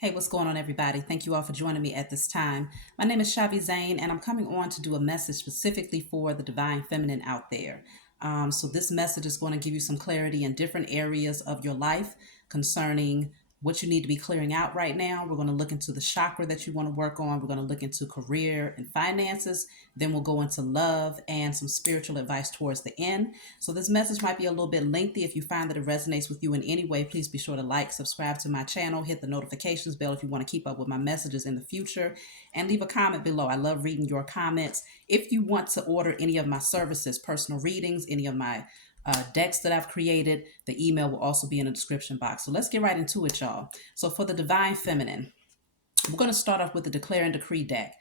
Hey, what's going on, everybody? Thank you all for joining me at this time. My name is Shavi Zane, and I'm coming on to do a message specifically for the Divine Feminine out there. So, this message is going to give you some clarity in different areas of your life concerning what you need to be clearing out right now. We're going to look into the chakra that you want to work on. We're going to look into career and finances. Then we'll go into love and some spiritual advice towards the end. So this message might be a little bit lengthy. If you find that it resonates with you in any way, please be sure to like, subscribe to my channel, hit the notifications bell if you want to keep up with my messages in the future, and leave a comment below. I love reading your comments. If you want to order any of my services, personal readings, any of my decks that I've created, the email will also be in the description box. So let's get right into it, y'all. So for the Divine Feminine, we're going to start off with the Declare and Decree deck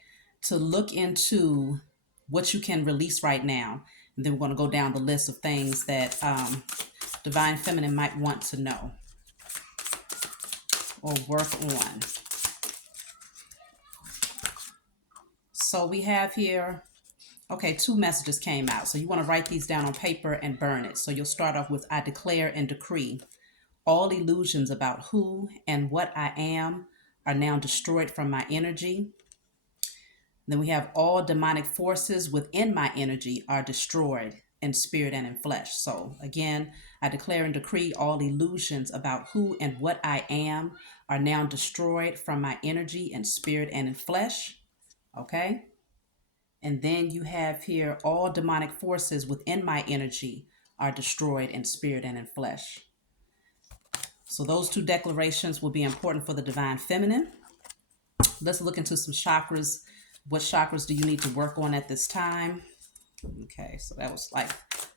to look into what you can release right now. And then we're going to go down the list of things that Divine Feminine might want to know or work on. So we have here, okay, two messages came out. So you want to write these down on paper and burn it. So you'll start off with I declare and decree all illusions about who and what I am are now destroyed from my energy. Then we have all demonic forces within my energy are destroyed in spirit and in flesh. So again, I declare and decree all illusions about who and what I am are now destroyed from my energy and spirit and in flesh. Okay. And then you have here all demonic forces within my energy are destroyed in spirit and in flesh. So those two declarations will be important for the Divine Feminine. Let's look into some chakras. What chakras do you need to work on at this time? Okay, so that was like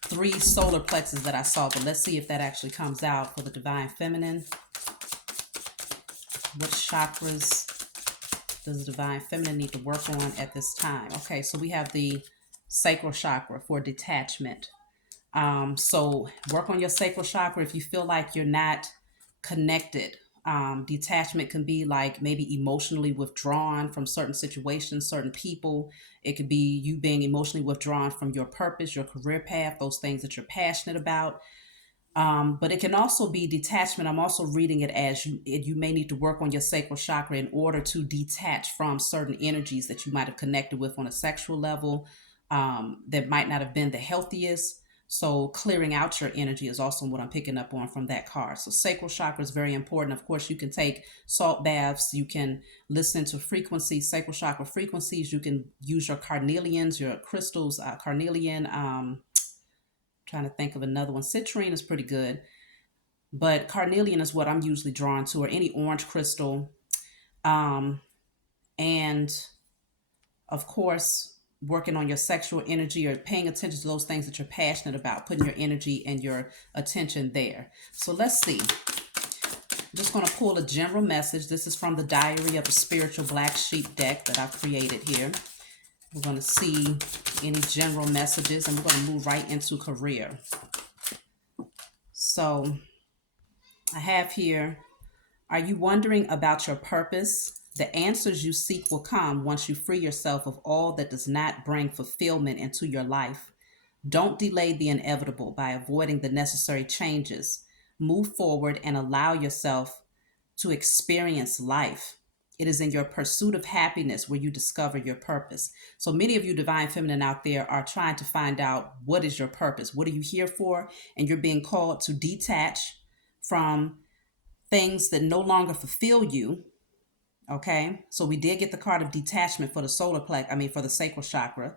3 solar plexus that I saw, but let's see if that actually comes out for the Divine Feminine. What chakras does the Divine Feminine need to work on at this time? Okay, so we have the sacral chakra for detachment. So work on your sacral chakra if you feel like you're not connected. Detachment can be like maybe emotionally withdrawn from certain situations, certain people. It could be you being emotionally withdrawn from your purpose, your career path, those things that you're passionate about. But it can also be detachment. I'm also reading it as you may need to work on your sacral chakra in order to detach from certain energies that you might have connected with on a sexual level that might not have been the healthiest. So clearing out your energy is also what I'm picking up on from that card. So sacral chakra is very important. Of course, you can take salt baths. You can listen to frequencies, sacral chakra frequencies. You can use your carnelians, your crystals, carnelian. Trying to think of another one. Citrine is pretty good, but carnelian is what I'm usually drawn to, or any orange crystal. And of course, working on your sexual energy or paying attention to those things that you're passionate about, putting your energy and your attention there. So let's see. I'm just going to pull a general message. This is from the Diary of a Spiritual Black Sheep deck that I've created here. We're going to see any general messages, and we're going to move right into career. So I have here, are you wondering about your purpose? The answers you seek will come once you free yourself of all that does not bring fulfillment into your life. Don't delay the inevitable by avoiding the necessary changes. Move forward and allow yourself to experience life. It is in your pursuit of happiness where you discover your purpose. So many of you Divine Feminine out there are trying to find out what is your purpose? What are you here for? And you're being called to detach from things that no longer fulfill you. Okay, so we did get the card of detachment for the for the sacral chakra,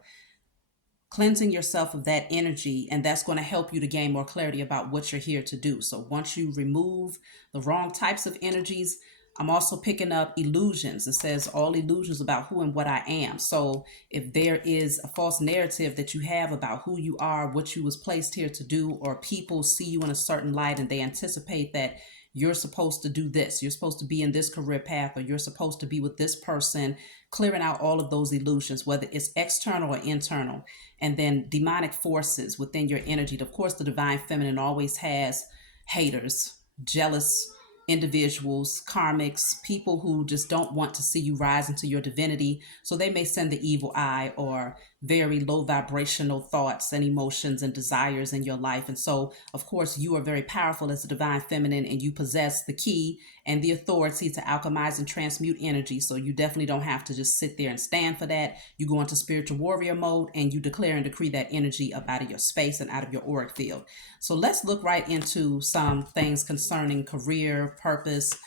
cleansing yourself of that energy, and that's going to help you to gain more clarity about what you're here to do. So once you remove the wrong types of energies, I'm also picking up illusions. It says all illusions about who and what I am. So if there is a false narrative that you have about who you are, what you was placed here to do, or people see you in a certain light and they anticipate that you're supposed to do this, you're supposed to be in this career path, or you're supposed to be with this person, clearing out all of those illusions, whether it's external or internal. And then demonic forces within your energy. Of course, the Divine Feminine always has haters, jealous individuals, karmics, people who just don't want to see you rise into your divinity. So they may send the evil eye or very low vibrational thoughts and emotions and desires in your life. And so, of course, you are very powerful as a divine feminine, and you possess the key and the authority to alchemize and transmute energy. So you definitely don't have to just sit there and stand for that. You go into spiritual warrior mode and you declare and decree that energy up out of your space and out of your auric field. So let's look right into some things concerning career, purpose,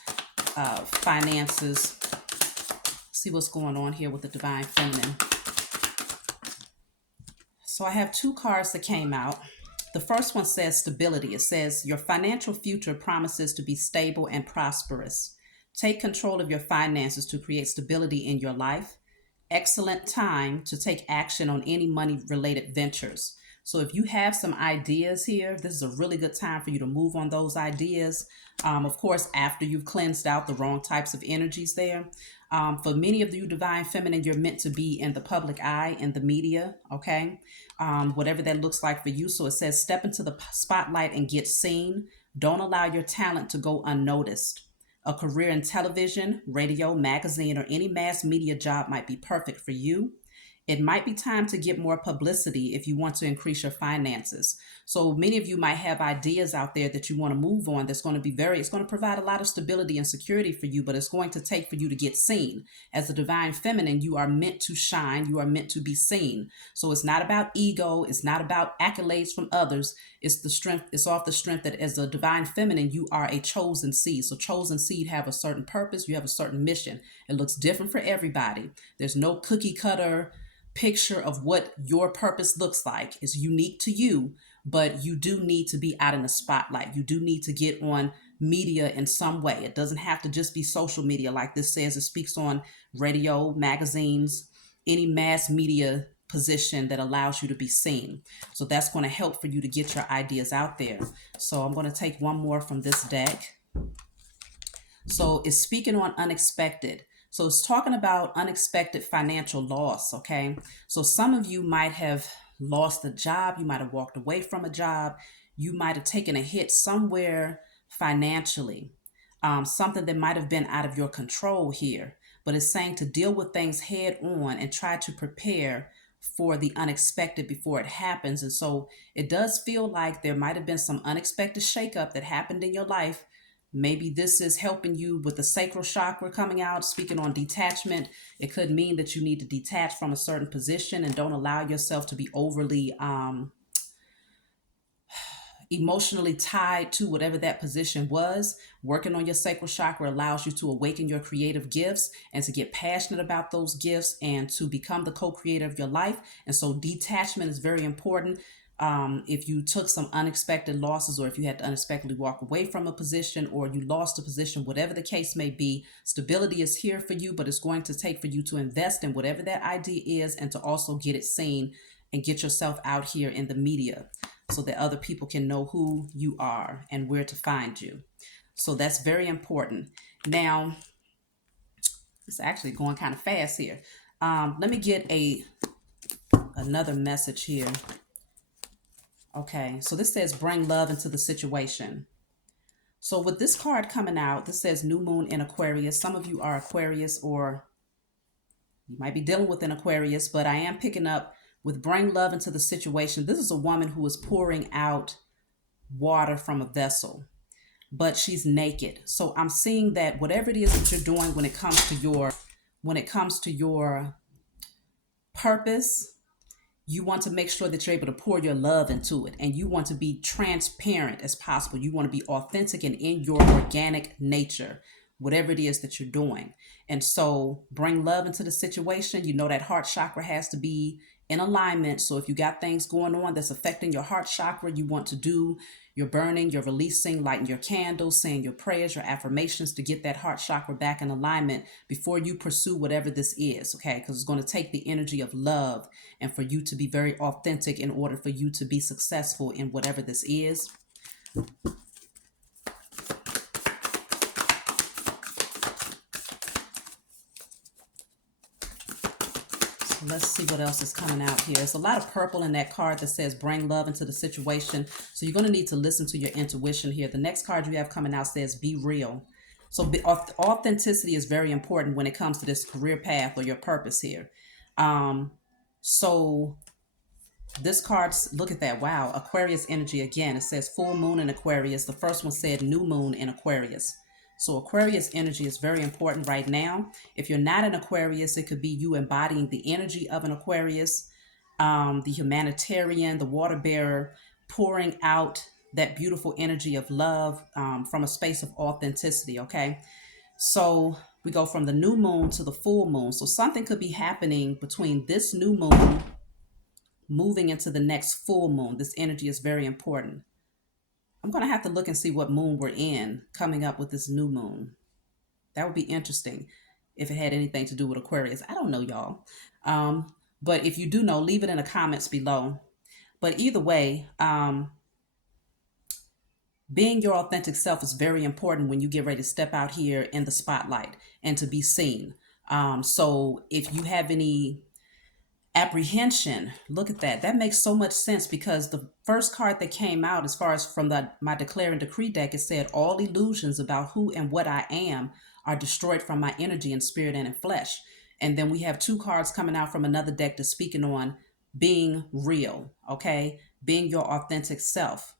finances. See what's going on here with the divine feminine. So I have two cards that came out. The first one says stability. It says your financial future promises to be stable and prosperous. Take control of your finances to create stability in your life. Excellent time to take action on any money related ventures. So if you have some ideas here, this is a really good time for you to move on those ideas. Of course, after you've cleansed out the wrong types of energies there. For many of you divine feminine, you're meant to be in the public eye, in the media, okay? Whatever that looks like for you. So it says step into the spotlight and get seen. Don't allow your talent to go unnoticed. A career in television, radio, magazine, or any mass media job might be perfect for you. It might be time to get more publicity if you want to increase your finances. So many of you might have ideas out there that you want to move on that's going to be it's going to provide a lot of stability and security for you, but it's going to take for you to get seen. As a divine feminine, you are meant to shine. You are meant to be seen. So it's not about ego. It's not about accolades from others. It's the strength. It's off the strength that as a divine feminine, you are a chosen seed. So chosen seed have a certain purpose. You have a certain mission. It looks different for everybody. There's no cookie cutter picture of what your purpose looks like. Is unique to you, but you do need to be out in the spotlight. You do need to get on media in some way. It doesn't have to just be social media like this says. It speaks on radio, magazines, any mass media position that allows you to be seen. So that's going to help for you to get your ideas out there. So I'm going to take one more from this deck. So it's speaking on unexpected. So it's talking about unexpected financial loss, okay? So some of you might have lost a job. You might have walked away from a job. You might have taken a hit somewhere financially, something that might have been out of your control here. But it's saying to deal with things head on and try to prepare for the unexpected before it happens. And so it does feel like there might have been some unexpected shakeup that happened in your life. Maybe this is helping you with the sacral chakra coming out, speaking on detachment. It could mean that you need to detach from a certain position and don't allow yourself to be overly emotionally tied to whatever that position was. Working on your sacral chakra allows you to awaken your creative gifts and to get passionate about those gifts and to become the co-creator of your life. And so detachment is very important. If you took some unexpected losses, or if you had to unexpectedly walk away from a position, or you lost a position, whatever the case may be, stability is here for you, but it's going to take for you to invest in whatever that idea is and to also get it seen and get yourself out here in the media so that other people can know who you are and where to find you. So that's very important. Now, it's actually going kind of fast here. Let me get another message here. Okay, so this says bring love into the situation. So with this card coming out, this says new moon in Aquarius. Some of you are Aquarius, or you might be dealing with an Aquarius, but I am picking up with bring love into the situation. This is a woman who is pouring out water from a vessel, but she's naked. So I'm seeing that whatever it is that you're doing when it comes to your purpose, you want to make sure that you're able to pour your love into it, and you want to be transparent as possible. You want to be authentic and in your organic nature, whatever it is that you're doing. And so bring love into the situation. You know that heart chakra has to be in alignment. So if you got things going on that's affecting your heart chakra, you want to do your burning, your releasing, lighting your candles, saying your prayers, your affirmations to get that heart chakra back in alignment before you pursue whatever this is, okay? Because it's going to take the energy of love and for you to be very authentic in order for you to be successful in whatever this is. Let's see what else is coming out here. There's a lot of purple in that card that says bring love into the situation. So you're going to need to listen to your intuition here. The next card you have coming out says be real. So authenticity is very important when it comes to this career path or your purpose here. So this card's, look at that. Wow. Aquarius energy again. It says full moon in Aquarius. The first one said new moon in Aquarius. So Aquarius energy is very important right now. If you're not an Aquarius, it could be you embodying the energy of an Aquarius, the humanitarian, the water bearer, pouring out that beautiful energy of love from a space of authenticity. Okay. So we go from the new moon to the full moon. So something could be happening between this new moon moving into the next full moon. This energy is very important. I'm going to have to look and see what moon we're in coming up with this new moon. That would be interesting if it had anything to do with Aquarius. I don't know, y'all. But if you do know, leave it in the comments below. But either way, being your authentic self is very important when you get ready to step out here in the spotlight and to be seen. So if you have any apprehension, look at that. That makes so much sense because the first card that came out, as far as from my declare and decree deck, it said all illusions about who and what I am are destroyed from my energy and spirit and in flesh. And then we have two cards coming out from another deck that's speaking on being real, okay? Being your authentic self.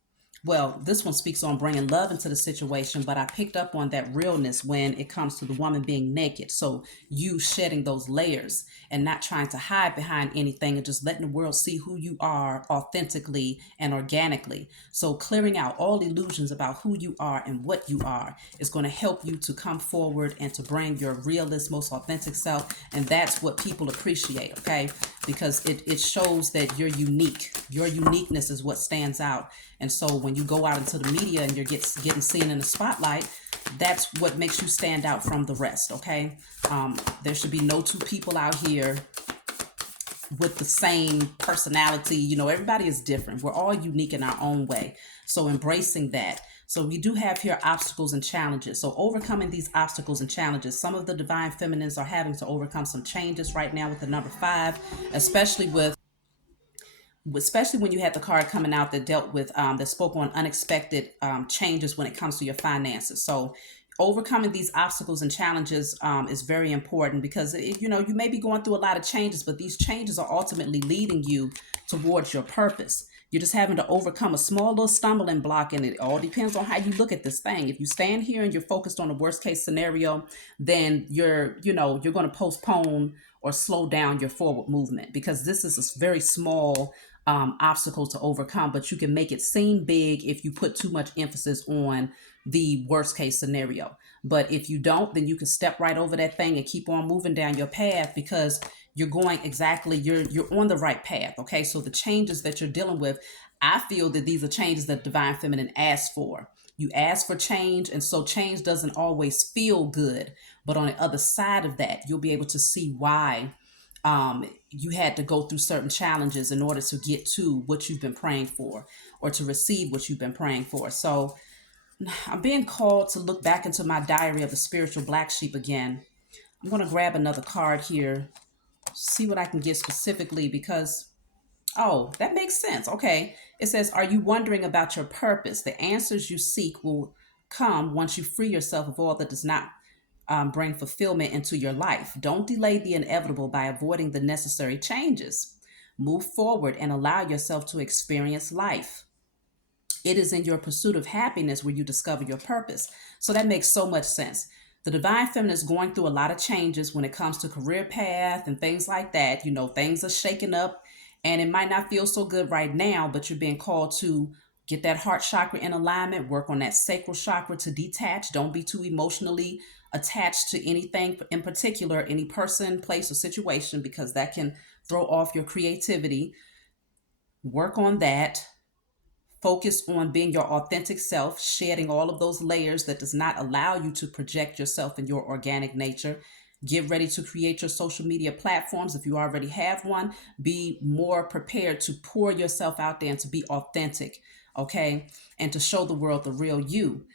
Well, this one speaks on bringing love into the situation, but I picked up on that realness when it comes to the woman being naked. So you shedding those layers and not trying to hide behind anything and just letting the world see who you are authentically and organically. So clearing out all illusions about who you are and what you are is going to help you to come forward and to bring your realist, most authentic self. And that's what people appreciate, okay? Because it shows that you're unique. Your uniqueness is what stands out. And so when you go out into the media and you're getting seen in the spotlight, that's what makes you stand out from the rest, okay? There should be no two people out here with the same personality. You know, everybody is different. We're all unique in our own way. So embracing that. So we do have here obstacles and challenges. So overcoming these obstacles and challenges, some of the divine feminines are having to overcome some changes right now with the number 5, especially when you had the card coming out that dealt with that spoke on unexpected changes when it comes to your finances. So overcoming these obstacles and challenges is very important because you may be going through a lot of changes, but these changes are ultimately leading you towards your purpose. You're just having to overcome a small little stumbling block, and it all depends on how you look at this thing. If you stand here and you're focused on the worst case scenario, then you're going to postpone or slow down your forward movement because this is a very small obstacle to overcome, but you can make it seem big if you put too much emphasis on the worst case scenario. But if you don't, then you can step right over that thing and keep on moving down your path because you're going exactly, you're on the right path. Okay. So the changes that you're dealing with, I feel that these are changes that Divine Feminine asked for. You ask for change, and so change doesn't always feel good. But on the other side of that, you'll be able to see why you had to go through certain challenges in order to get to what you've been praying for or to receive what you've been praying for. So I'm being called to look back into my diary of the spiritual black sheep again. I'm going to grab another card here, see what I can get specifically because, oh, that makes sense. Okay. It says, are you wondering about your purpose? The answers you seek will come once you free yourself of all that does not bring fulfillment into your life. Don't delay the inevitable by avoiding the necessary changes. Move forward and allow yourself to experience life. It is in your pursuit of happiness where you discover your purpose. So that makes so much sense. The Divine Feminine is going through a lot of changes when it comes to career path and things like that. You know, things are shaking up and it might not feel so good right now, but you're being called to get that heart chakra in alignment, work on that sacral chakra to detach. Don't be too emotionally attached to anything in particular, any person, place, or situation, because that can throw off your creativity. Work on that. Focus on being your authentic self, shedding all of those layers that does not allow you to project yourself in your organic nature. Get ready to create your social media platforms. If you already have one, be more prepared to pour yourself out there and to be authentic, okay? And to show the world the real you.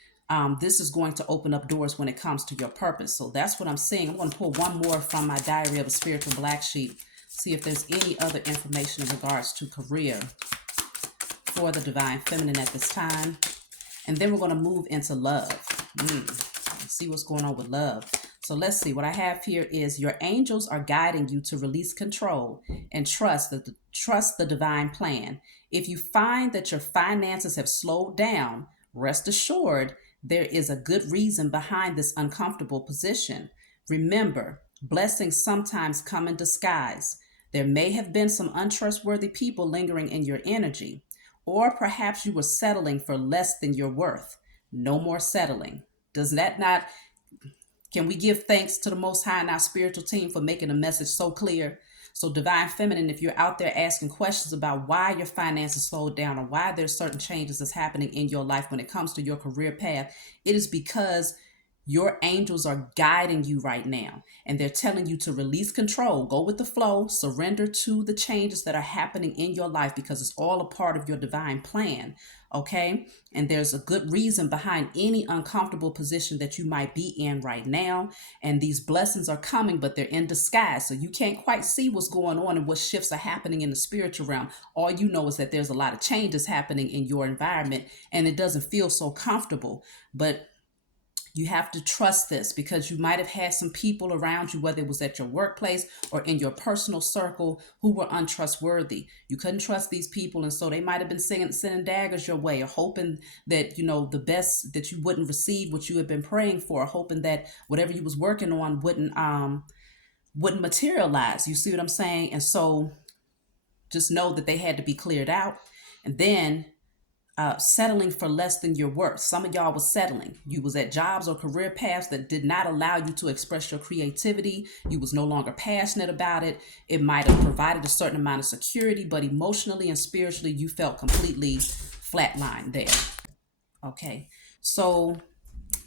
This is going to open up doors when it comes to your purpose. So that's what I'm seeing. I'm going to pull one more from my diary of a spiritual black sheep, see if there's any other information in regards to career for the Divine Feminine at this time. And then we're going to move into love. Let's see what's going on with love. So let's see. What I have here is your angels are guiding you to release control and trust the divine plan. If you find that your finances have slowed down, rest assured there is a good reason behind this uncomfortable position. Remember, blessings sometimes come in disguise. There may have been some untrustworthy people lingering in your energy, or perhaps you were settling for less than your worth. No more settling. Does that not Can we give thanks to the Most High and our spiritual team for making the message so clear? So, Divine Feminine, if you're out there asking questions about why your finances slowed down or why there's certain changes that's happening in your life when it comes to your career path, it is because your angels are guiding you right now, and they're telling you to release control, go with the flow, surrender to the changes that are happening in your life because it's all a part of your divine plan. Okay. And there's a good reason behind any uncomfortable position that you might be in right now. And these blessings are coming, but they're in disguise. So you can't quite see what's going on and what shifts are happening in the spiritual realm. All you know is that there's a lot of changes happening in your environment and it doesn't feel so comfortable. But you have to trust this because you might have had some people around you, whether it was at your workplace or in your personal circle, who were untrustworthy. You couldn't trust these people. And so they might have been sending daggers your way or hoping that, the best, that you wouldn't receive what you had been praying for, hoping that whatever you was working on wouldn't materialize. You see what I'm saying? And so just know that they had to be cleared out. And then settling for less than your worth. Some of y'all was settling. You was at jobs or career paths that did not allow you to express your creativity. You was no longer passionate about it. It might have provided a certain amount of security, but emotionally and spiritually, you felt completely flatlined there. Okay, so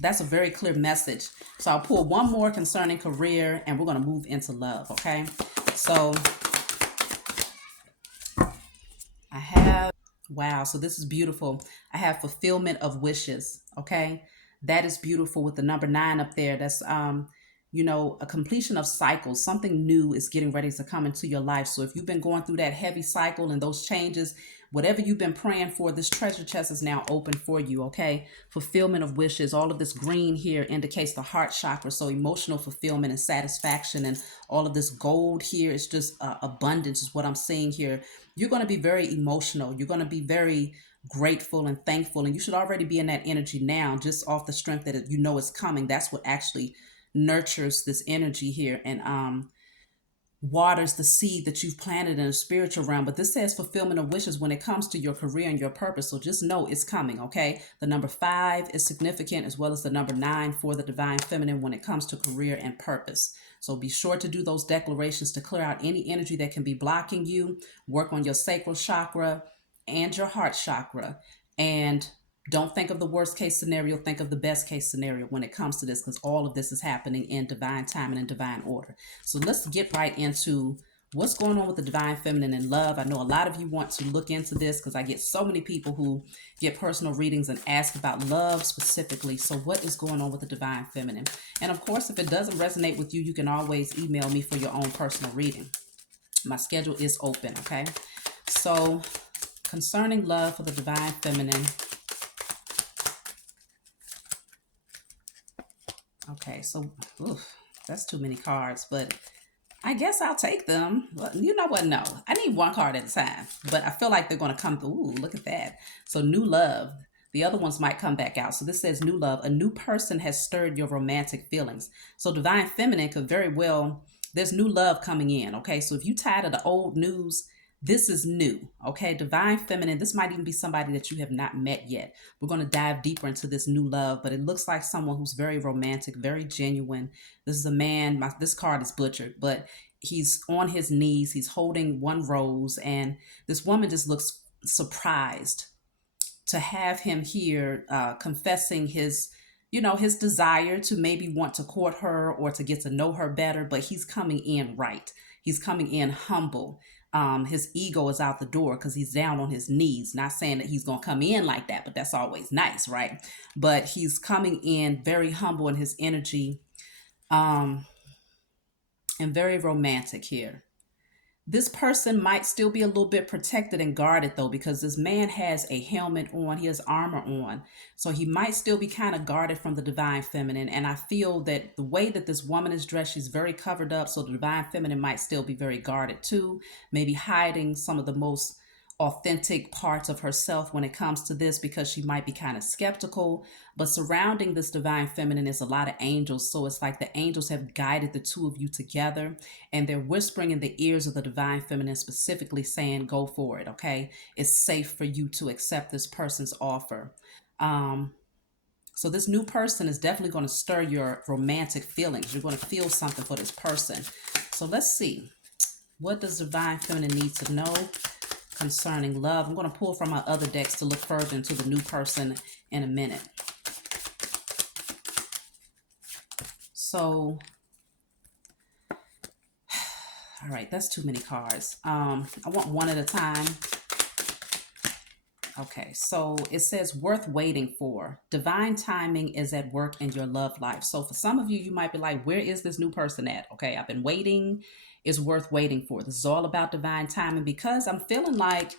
that's a very clear message. So I'll pull one more concerning career and we're going to move into love. Okay, so I have, wow, so this is beautiful. I have fulfillment of wishes. Okay. That is beautiful with the number 9 up there. That's, a completion of cycles. Something new is getting ready to come into your life. So if you've been going through that heavy cycle and those changes, whatever you've been praying for, this treasure chest is now open for you. Okay. Fulfillment of wishes. All of this green here indicates the heart chakra. So emotional fulfillment and satisfaction, and all of this gold here is just abundance is what I'm seeing here. You're going to be very emotional. You're going to be very grateful and thankful. And you should already be in that energy now, just off the strength that it's coming. That's what actually nurtures this energy here and waters the seed that you've planted in a spiritual realm. But this says fulfillment of wishes when it comes to your career and your purpose. So just know it's coming. Okay. The number 5 is significant, as well as the number 9 for the divine feminine when it comes to career and purpose. So be sure to do those declarations to clear out any energy that can be blocking you. Work on your sacral chakra and your heart chakra. And don't think of the worst case scenario. Think of the best case scenario when it comes to this, because all of this is happening in divine time and in divine order. So let's get right into what's going on with the divine feminine and love. I know a lot of you want to look into this because I get so many people who get personal readings and ask about love specifically. So what is going on with the divine feminine? And of course, if it doesn't resonate with you, you can always email me for your own personal reading. My schedule is open. Okay. So concerning love for the divine feminine. Okay, so that's too many cards, but I guess I'll take them. But you know what? No, I need one card at a time, but I feel like they're going to come through. Ooh, look at that. So new love. The other ones might come back out. So this says new love. A new person has stirred your romantic feelings. So divine feminine could very well, there's new love coming in. Okay, so if you tired of the old news, this is new. Okay, divine feminine, this might even be somebody that you have not met yet. We're going to dive deeper into this new love, but it looks like someone who's very romantic, very genuine. This is a man. This card is butchered, but he's on his knees. He's holding one rose, and this woman just looks surprised to have him here, confessing his his desire to maybe want to court her or to get to know her better, but he's coming in right. He's coming in humble. His ego is out the door because he's down on his knees. Not saying that he's going to come in like that, but that's always nice, right? But he's coming in very humble in his energy, and very romantic here. This person might still be a little bit protected and guarded though, because this man has a helmet on, he has armor on. So he might still be kind of guarded from the divine feminine. And I feel that the way that this woman is dressed, she's very covered up. So the divine feminine might still be very guarded too, maybe hiding some of the most authentic parts of herself when it comes to this, because she might be kind of skeptical. But surrounding this divine feminine is a lot of angels. So it's like the angels have guided the two of you together, and they're whispering in the ears of the divine feminine, specifically saying, go for it. Okay. It's safe for you to accept this person's offer. Um, so this new person is definitely going to stir your romantic feelings. You're going to feel something for this person. So let's see. What does divine feminine need to know concerning love? I'm going to pull from my other decks to look further into the new person in a minute. So, all right, that's too many cards. I want one at a time. Okay, so it says worth waiting for. Divine timing is at work in your love life. So for some of you, you might be like, where is this new person at? Okay, I've been waiting. It's worth waiting for. This is all about divine timing, because I'm feeling like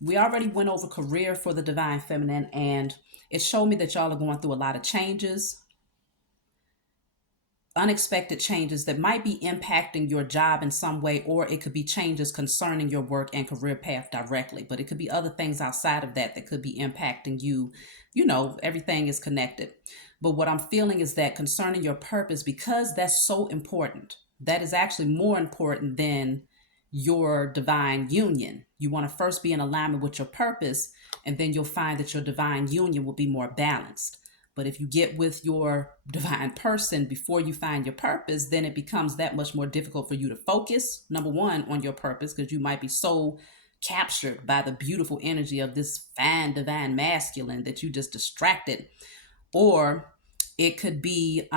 we already went over career for the divine feminine, and it showed me that y'all are going through a lot of changes, unexpected changes that might be impacting your job in some way, or it could be changes concerning your work and career path directly, but it could be other things outside of that that could be impacting you. You know, everything is connected. But what I'm feeling is that concerning your purpose, because that's so important, that is actually more important than your divine union. You want to first be in alignment with your purpose, and then you'll find that your divine union will be more balanced. But if you get with your divine person before you find your purpose, then it becomes that much more difficult for you to focus, number one, on your purpose, because you might be so captured by the beautiful energy of this fine divine masculine that you just distracted. Or it could be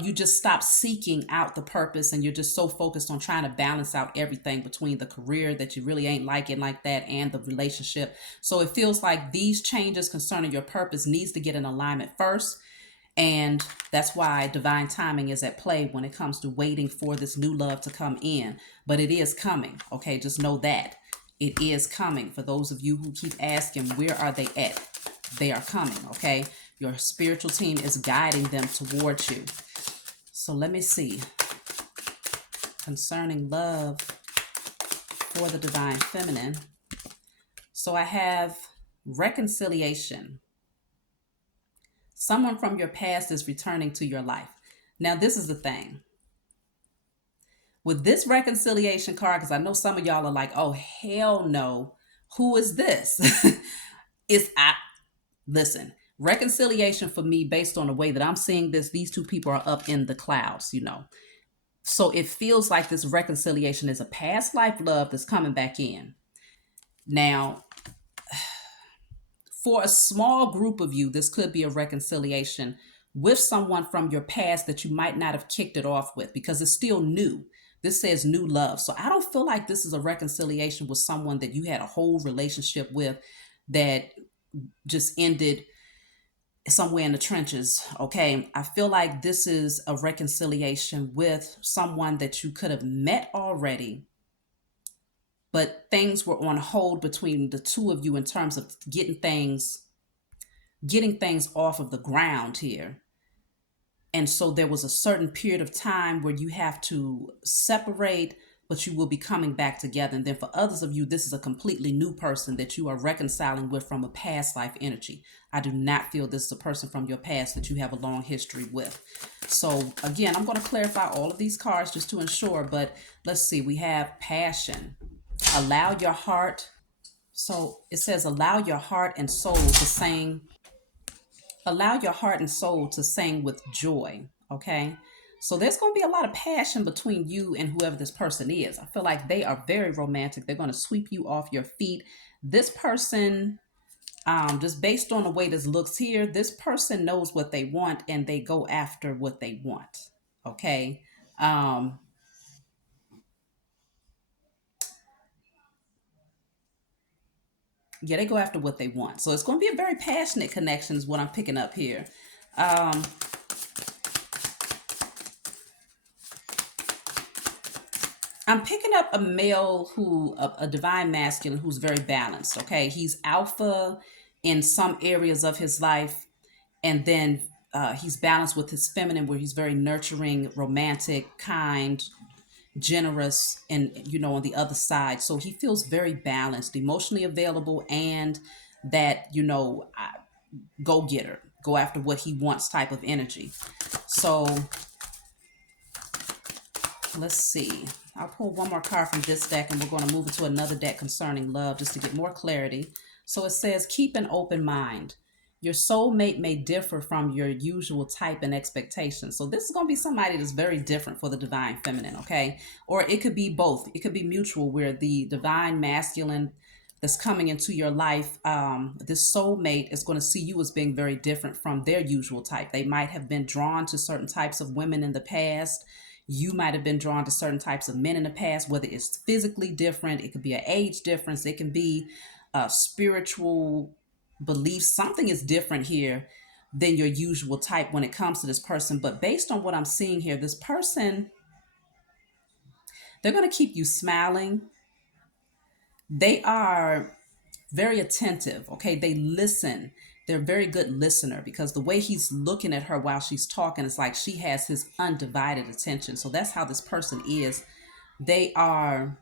you just stop seeking out the purpose, and you're just so focused on trying to balance out everything between the career that you really ain't liking like that and the relationship. So it feels like these changes concerning your purpose needs to get in alignment first. And that's why divine timing is at play when it comes to waiting for this new love to come in. But it is coming. Okay, just know that it is coming. For those of you who keep asking, where are they at? They are coming. Okay, your spiritual team is guiding them towards you. So let me see. Concerning love for the divine feminine. So I have reconciliation. Someone from your past is returning to your life. Now, this is the thing. With this reconciliation card, because I know some of y'all are like, oh, hell no. Who is this? Listen, reconciliation for me, based on the way that I'm seeing this, these two people are up in the clouds, So it feels like this reconciliation is a past life love that's coming back in. Now, for a small group of you, this could be a reconciliation with someone from your past that you might not have kicked it off with, because it's still new. This says new love. So I don't feel like this is a reconciliation with someone that you had a whole relationship with that just ended somewhere in the trenches. Okay, I feel like this is a reconciliation with someone that you could have met already, but things were on hold between the two of you in terms of getting things off of the ground here. And so there was a certain period of time where you have to separate, but you will be coming back together. And then for others of you, this is a completely new person that you are reconciling with from a past life energy. I do not feel this is a person from your past that you have a long history with. So again, I'm going to clarify all of these cards just to ensure, but let's see. We have passion. Allow your heart. So it says, allow your heart and soul to sing. Allow your heart and soul to sing with joy. Okay. So there's going to be a lot of passion between you and whoever this person is. I feel like they are very romantic. They're going to sweep you off your feet. This person, just based on the way this looks here, this person knows what they want and they go after what they want. Okay. Yeah, they go after what they want. So it's going to be a very passionate connection is what I'm picking up here. I'm picking up a male a divine masculine who's very balanced. Okay, he's alpha in some areas of his life, and then he's balanced with his feminine, where he's very nurturing, romantic, kind, generous, and on the other side. So he feels very balanced, emotionally available, and that go getter, go after what he wants type of energy. So let's see. I'll pull one more card from this deck and we're going to move it to another deck concerning love just to get more clarity. So it says, keep an open mind. Your soulmate may differ from your usual type and expectations. So this is going to be somebody that's very different for the divine feminine, okay? Or it could be both. It could be mutual, where the divine masculine that's coming into your life, this soulmate is going to see you as being very different from their usual type. They might have been drawn to certain types of women in the past. You might have been drawn to certain types of men in the past, whether it's physically different, it could be an age difference, it can be a spiritual belief. Something is different here than your usual type when it comes to this person. But based on what I'm seeing here, this person, they're going to keep you smiling. They are very attentive. Okay. They listen. They're a very good listener, because the way he's looking at her while she's talking, it's like she has his undivided attention. So that's how this person is. They are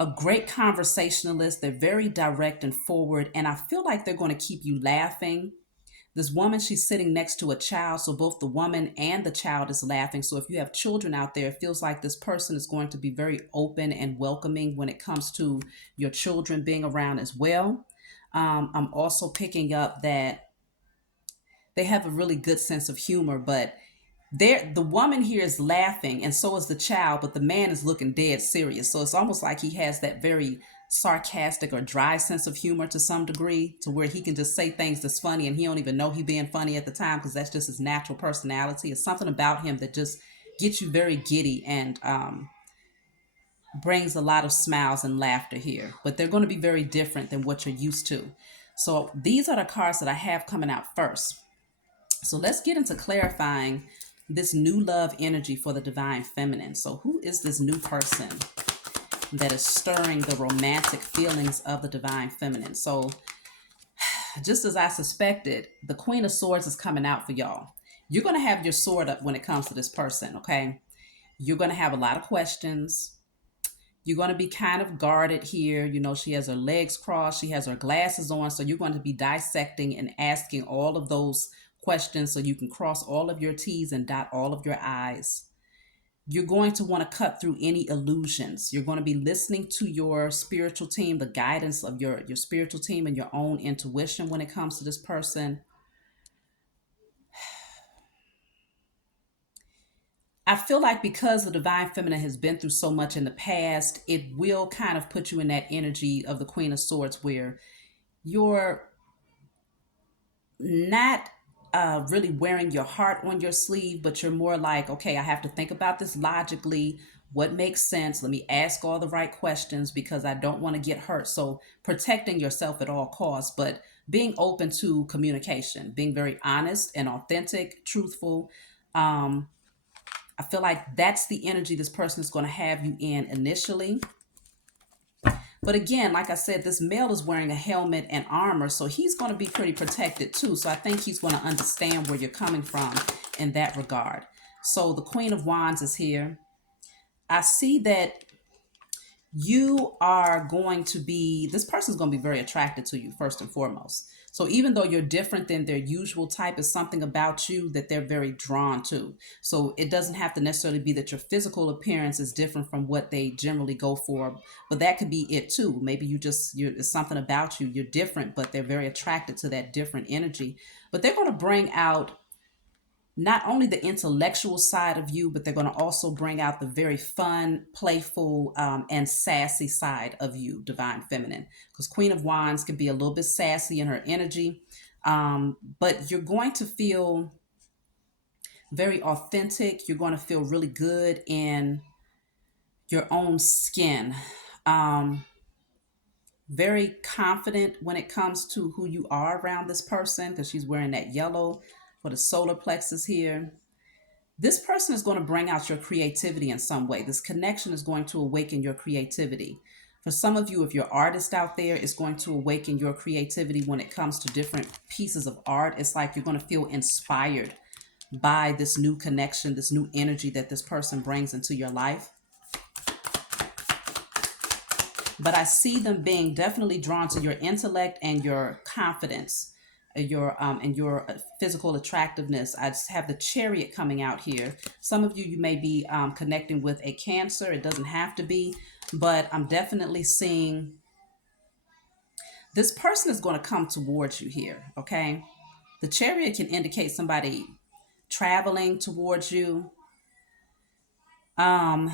a great conversationalist. They're very direct and forward. And I feel like they're going to keep you laughing. This woman, she's sitting next to a child. So both the woman and the child is laughing. So if you have children out there, it feels like this person is going to be very open and welcoming when it comes to your children being around as well. I'm also picking up that they have a really good sense of humor, but the woman here is laughing and so is the child, but the man is looking dead serious. So it's almost like he has that very sarcastic or dry sense of humor to some degree, to where he can just say things that's funny and he don't even know he being funny at the time, because that's just his natural personality. It's something about him that just gets you very giddy and brings a lot of smiles and laughter here. But they're going to be very different than what you're used to. So these are the cards that I have coming out first. So let's get into clarifying this new love energy for the divine feminine. So who is this new person that is stirring the romantic feelings of the divine feminine? So just as I suspected, the Queen of Swords is coming out for y'all. You're going to have your sword up when it comes to this person, okay? You're going to have a lot of questions. You're going to be kind of guarded here. She has her legs crossed, she has her glasses on. So you're going to be dissecting and asking all of those questions so you can cross all of your T's and dot all of your I's. You're going to want to cut through any illusions. You're going to be listening to your spiritual team, the guidance of your spiritual team and your own intuition when it comes to this person. I feel like because the divine feminine has been through so much in the past, it will kind of put you in that energy of the Queen of Swords, where you're not really wearing your heart on your sleeve, but you're more like, okay, I have to think about this logically. What makes sense? Let me ask all the right questions because I don't want to get hurt. So protecting yourself at all costs, but being open to communication, being very honest and authentic, truthful. Um, I feel like that's the energy this person is going to have you in initially. But again, like I said, this male is wearing a helmet and armor, so he's going to be pretty protected too. So I think he's going to understand where you're coming from in that regard. So the Queen of Wands is here. I see that you are going to be, this person's going to be very attracted to you first and foremost. So even though you're different than their usual type, is something about you that they're very drawn to. So it doesn't have to necessarily be that your physical appearance is different from what they generally go for, but that could be it too. Maybe it's something about you, you're different, but they're very attracted to that different energy. But they're going to bring out not only the intellectual side of you, but they're going to also bring out the very fun, playful, and sassy side of you, divine feminine. Because Queen of Wands can be a little bit sassy in her energy, but you're going to feel very authentic. You're going to feel really good in your own skin. Um, Very confident when it comes to who you are around this person, because she's wearing that yellow for the solar plexus here. This person is going to bring out your creativity in some way. This connection is going to awaken your creativity. For some of you, if you're artist out there, it's going to awaken your creativity when it comes to different pieces of art. It's like you're going to feel inspired by this new connection, this new energy that this person brings into your life. But I see them being definitely drawn to your intellect and your confidence, your physical attractiveness. I just have the Chariot coming out here. Some of you, you may be connecting with a Cancer. It doesn't have to be, but I'm definitely seeing this person is going to come towards you here. Okay, the Chariot can indicate somebody traveling towards you. Um,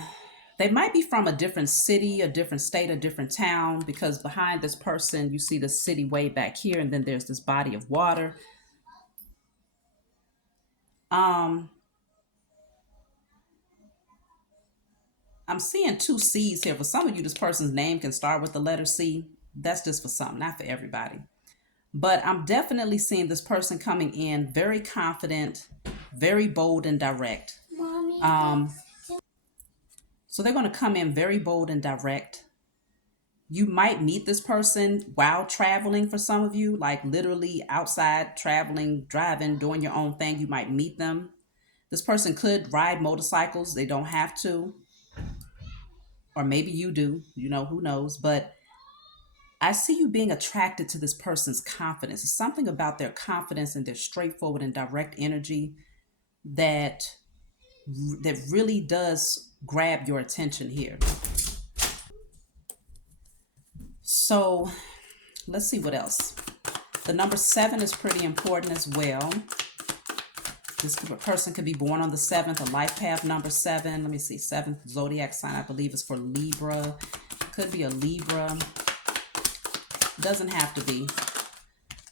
they might be from a different city, a different state, a different town, because behind this person, you see the city way back here, and then there's this body of water. Um, I'm seeing two C's here. For some of you, this person's name can start with the letter C. That's just for some, not for everybody. But I'm definitely seeing this person coming in very confident, very bold and direct. So they're going to come in very bold and direct. You might meet this person while traveling for some of you, like literally outside, traveling, driving, doing your own thing. You might meet them. This person could ride motorcycles. They don't have to. Or maybe you do, who knows. But I see you being attracted to this person's confidence. It's something about their confidence and their straightforward and direct energy that really does grab your attention here. So let's see what else. The number 7 is pretty important as well. This person could be born on the 7th, a life path number 7. Let me see, 7th zodiac sign, I believe, is for Libra. Could be a Libra. Doesn't have to be.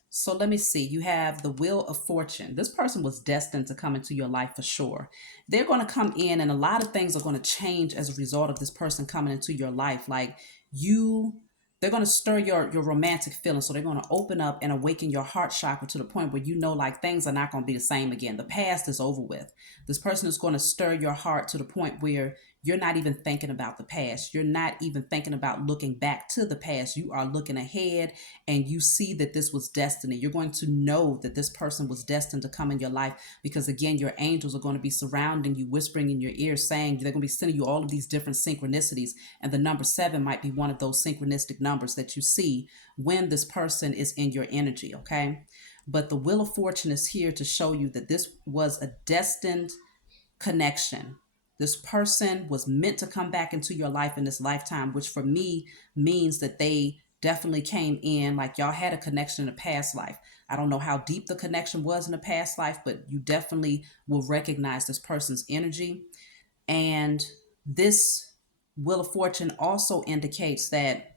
So let me see. You have the Wheel of Fortune. This person was destined to come into your life for sure. They're going to come in, and a lot of things are going to change as a result of this person coming into your life. Like they're going to stir your romantic feelings. So they're going to open up and awaken your heart chakra to the point where like things are not going to be the same again. The past is over with. This person is going to stir your heart to the point where you're not even thinking about the past. You're not even thinking about looking back to the past. You are looking ahead, and you see that this was destiny. You're going to know that this person was destined to come in your life because, again, your angels are going to be surrounding you, whispering in your ear, saying they're going to be sending you all of these different synchronicities. And the number 7 might be one of those synchronistic numbers that you see when this person is in your energy, okay? But the Wheel of Fortune is here to show you that this was a destined connection. This person was meant to come back into your life in this lifetime, which for me means that they definitely came in like y'all had a connection in a past life. I don't know how deep the connection was in a past life, but you definitely will recognize this person's energy. And this Wheel of Fortune also indicates that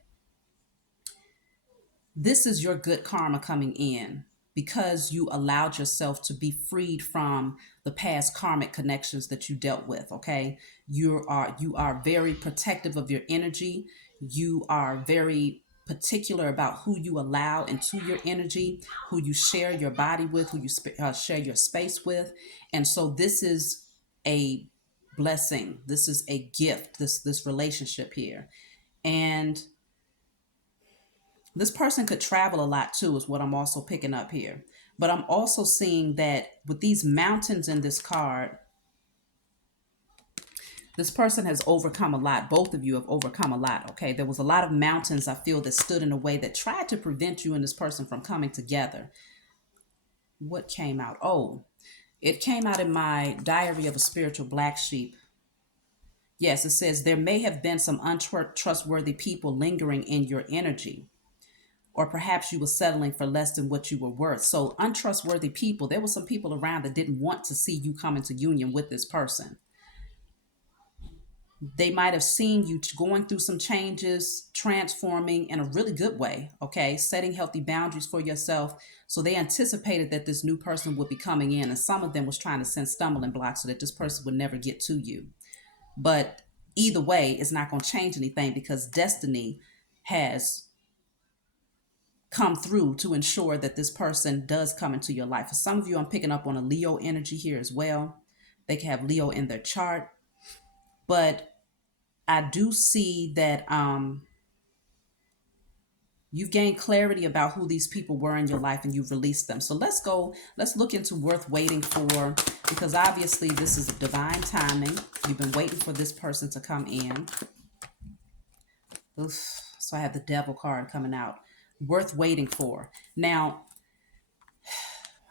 this is your good karma coming in because you allowed yourself to be freed from the past karmic connections that you dealt with. Okay, you are very protective of your energy. You are very particular about who you allow into your energy, who you share your body with, who you share your space with. And so this is a blessing. This is a gift, this relationship here. And this person could travel a lot too, is what I'm also picking up here. But I'm also seeing that with these mountains in this card, this person has overcome a lot. Both of you have overcome a lot, okay? There was a lot of mountains, I feel, that stood in a way that tried to prevent you and this person from coming together. What came out? Oh, it came out in my Diary of a Spiritual Black Sheep. Yes, it says, there may have been some untrustworthy people lingering in your energy. Or perhaps you were settling for less than what you were worth. So untrustworthy people, there were some people around that didn't want to see you come into union with this person. They might have seen you going through some changes, transforming in a really good way, okay? Setting healthy boundaries for yourself. So they anticipated that this new person would be coming in, and some of them was trying to send stumbling blocks so that this person would never get to you. But either way, it's not going to change anything because destiny has come through to ensure that this person does come into your life. For some of you, I'm picking up on a Leo energy here as well. They can have Leo in their chart. But I do see that you've gained clarity about who these people were in your life and you've released them. So let's look into worth waiting for, because obviously this is divine timing. You've been waiting for this person to come in. Oof. So I have the devil card coming out. Worth waiting for. Now,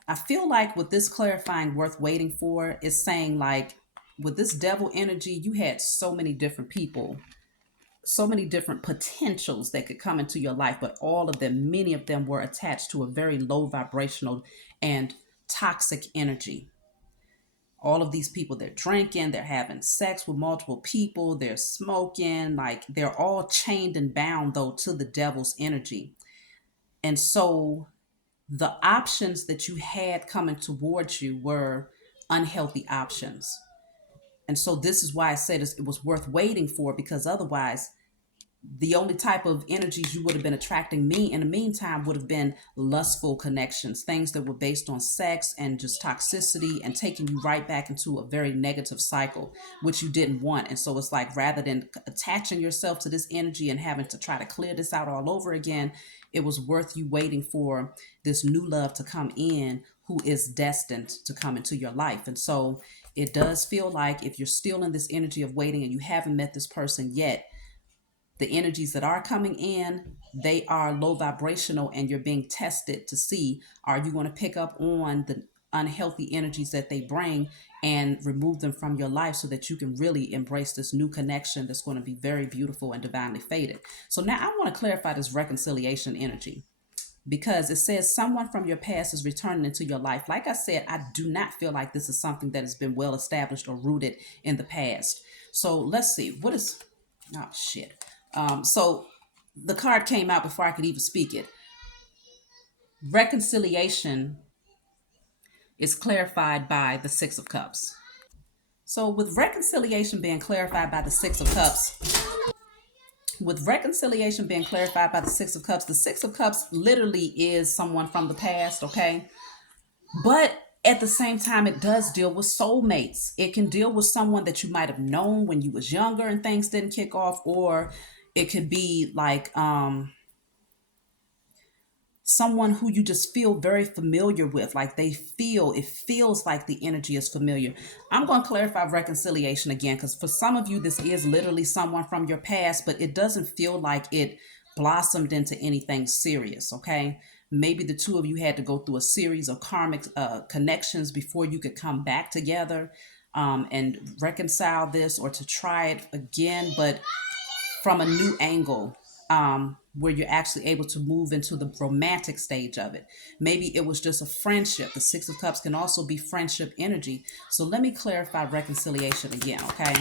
I feel like with this clarifying worth waiting for is saying, like, with this devil energy, you had so many different people, so many different potentials that could come into your life, but all of them, many of them were attached to a very low vibrational and toxic energy. All of these people, they're drinking, they're having sex with multiple people, they're smoking, like they're all chained and bound though to the devil's energy. And so the options that you had coming towards you were unhealthy options. And so this is why I said it was worth waiting for, because otherwise the only type of energies you would have been attracting me in the meantime would have been lustful connections, things that were based on sex and just toxicity and taking you right back into a very negative cycle, which you didn't want. And so it's like, rather than attaching yourself to this energy and having to try to clear this out all over again, it was worth you waiting for this new love to come in who is destined to come into your life. And so it does feel like if you're still in this energy of waiting and you haven't met this person yet, the energies that are coming in, they are low vibrational, and you're being tested to see, are you going to pick up on the unhealthy energies that they bring and remove them from your life so that you can really embrace this new connection that's going to be very beautiful and divinely fated. So now I want to clarify this reconciliation energy, because it says someone from your past is returning into your life. Like I said, I do not feel like this is something that has been well established or rooted in the past. So let's see, what is, oh shit. So the card came out before I could even speak it. Reconciliation is clarified by the Six of Cups. So with reconciliation being clarified by the Six of Cups, the Six of Cups literally is someone from the past, okay? But at the same time, it does deal with soulmates. It can deal with someone that you might have known when you was younger and things didn't kick off, or it could be like someone who you just feel very familiar with, like it feels like the energy is familiar. I'm going to clarify reconciliation again, because for some of you this is literally someone from your past, but it doesn't feel like it blossomed into anything serious. Okay, maybe the two of you had to go through a series of karmic connections before you could come back together and reconcile this, or to try it again, but from a new angle, where you're actually able to move into the romantic stage of it. Maybe it was just a friendship. The Six of Cups can also be friendship energy. So let me clarify reconciliation again, okay?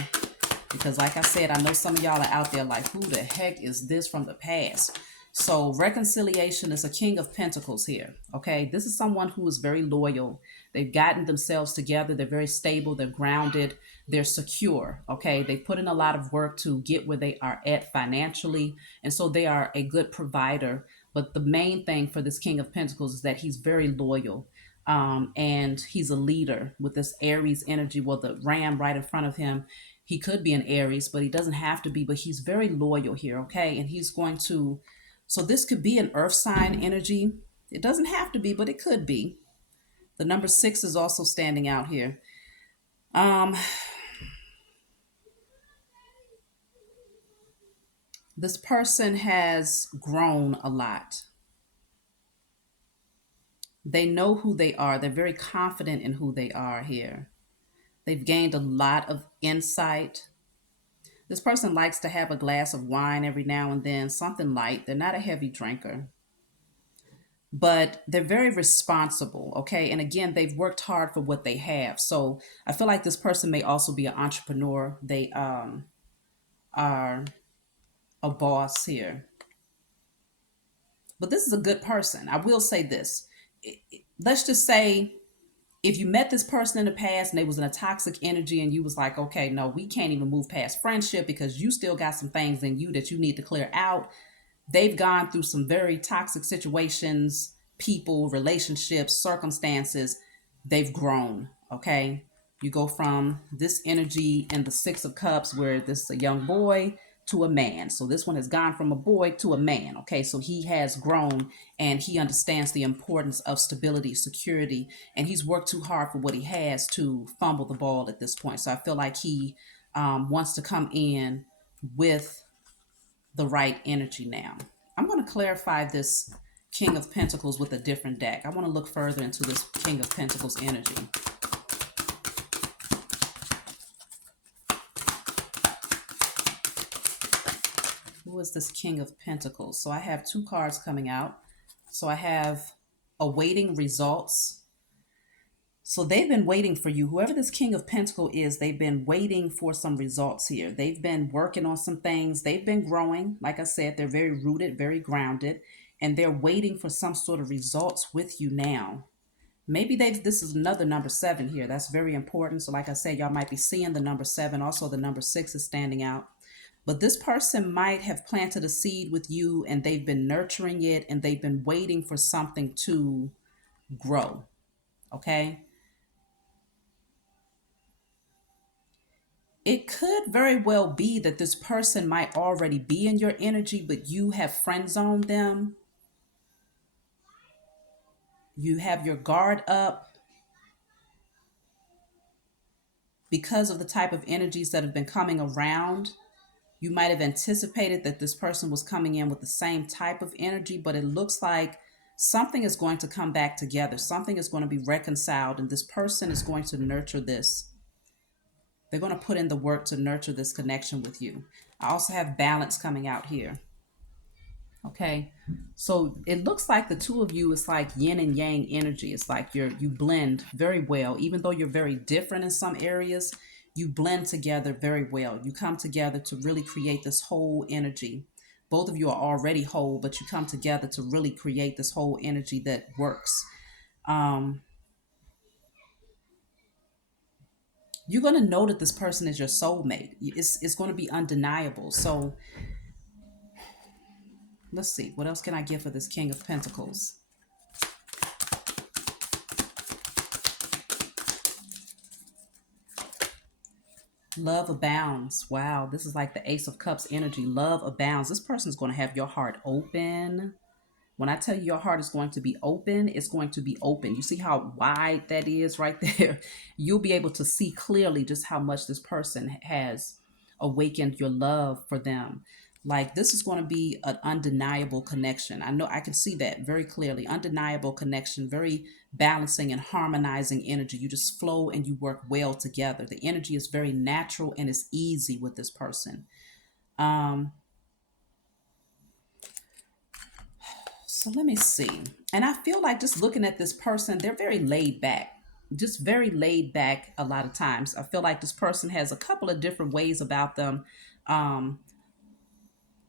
Because like I said, I know some of y'all are out there like, who the heck is this from the past? So reconciliation is a King of Pentacles here, okay? This is someone who is very loyal. They've gotten themselves together. They're very stable. They're grounded. They're secure, okay? They put in a lot of work to get where they are at financially. And so they are a good provider. But the main thing for this King of Pentacles is that he's very loyal. And he's a leader with this Aries energy. Well, the ram right in front of him, he could be an Aries, but he doesn't have to be. But he's very loyal here, okay? And he's going to, so this could be an earth sign energy. It doesn't have to be, but it could be. The number 6 is also standing out here. This person has grown a lot. They know who they are. They're very confident in who they are here. They've gained a lot of insight. This person likes to have a glass of wine every now and then, something light. They're not a heavy drinker, but they're very responsible, okay? And again, they've worked hard for what they have. So I feel like this person may also be an entrepreneur. They are a boss here. But this is a good person. I will say this. Let's just say if you met this person in the past and they was in a toxic energy and you was like, okay, no, we can't even move past friendship because you still got some things in you that you need to clear out. They've gone through some very toxic situations, people, relationships, circumstances. They've grown, okay? You go from this energy and the Six of Cups, where this is a young boy, to a man. So this one has gone from a boy to a man. Okay, so he has grown and he understands the importance of stability, security, and he's worked too hard for what he has to fumble the ball at this point. So I feel like he wants to come in with the right energy now. I'm going to clarify this King of Pentacles with a different deck. I want to look further into this King of Pentacles energy. Who is this King of Pentacles? So I have two cards coming out. So I have awaiting results. So they've been waiting for you. Whoever this King of Pentacles is, they've been waiting for some results here. They've been working on some things. They've been growing. Like I said, they're very rooted, very grounded, and they're waiting for some sort of results with you now. Maybe this is another number 7 here. That's very important. So like I said, y'all might be seeing the number 7. Also, the number 6 is standing out. But this person might have planted a seed with you and they've been nurturing it and they've been waiting for something to grow. Okay. It could very well be that this person might already be in your energy, but you have friend zoned them. You have your guard up because of the type of energies that have been coming around. You might have anticipated that this person was coming in with the same type of energy, but it looks like something is going to come back together. Something is going to be reconciled, and this person is going to nurture this. They're going to put in the work to nurture this connection with you. I also have balance coming out here. Okay. So it looks like the two of you is like yin and yang energy. It's like you blend very well. Even though you're very different in some areas, you blend together very well. You come together to really create this whole energy. Both of you are already whole, but you come together to really create this whole energy that works. You're going to know that this person is your soulmate. It's going to be undeniable. So let's see. What else can I give for this King of Pentacles? Love abounds. Wow, this is like the Ace of Cups energy. Love abounds. This person is going to have your heart open. When I tell you your heart is going to be open, it's going to be open. You see how wide that is right there? You'll be able to see clearly just how much this person has awakened your love for them. Like this is going to be an undeniable connection. I know I can see that very clearly. Undeniable connection, very balancing and harmonizing energy. You just flow and you work well together. The energy is very natural and it's easy with this person. So let me see. And I feel like just looking at this person, they're very laid back, just very laid back a lot of times. I feel like this person has a couple of different ways about them um,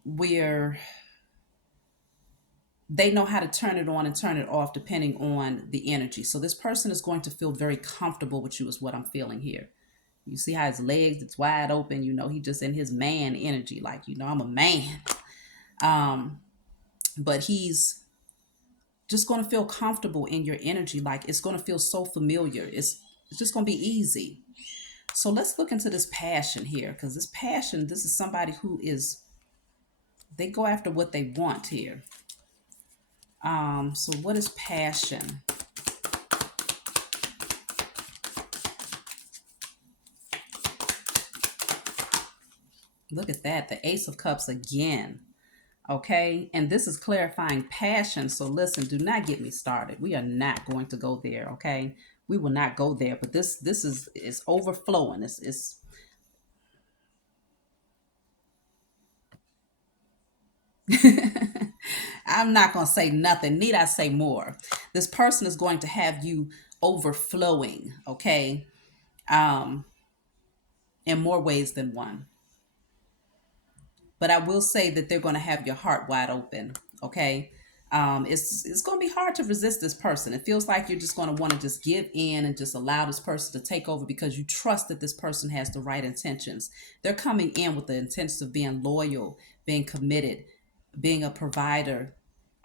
where they know how to turn it on and turn it off depending on the energy. So this person is going to feel very comfortable with you is what I'm feeling here. You see how his legs, it's wide open. You know, he just in his man energy, like, you know, I'm a man. But he's just going to feel comfortable in your energy. Like it's going to feel so familiar. It's just going to be easy. So let's look into this passion here, because this passion, this is somebody who is, they go after what they want here. So what is passion? Look at that, the Ace of Cups again. Okay, and this is clarifying passion. So listen, do not get me started. We are not going to go there. Okay, we will not go there. But this is overflowing. It's I'm not going to say nothing. Need I say more? This person is going to have you overflowing. Okay, um, in more ways than one. But I will say that they're going to have your heart wide open. Okay. It's going to be hard to resist this person. It feels like you're just going to want to just give in and just allow this person to take over because you trust that this person has the right intentions. They're coming in with the intentions of being loyal, being committed, being a provider.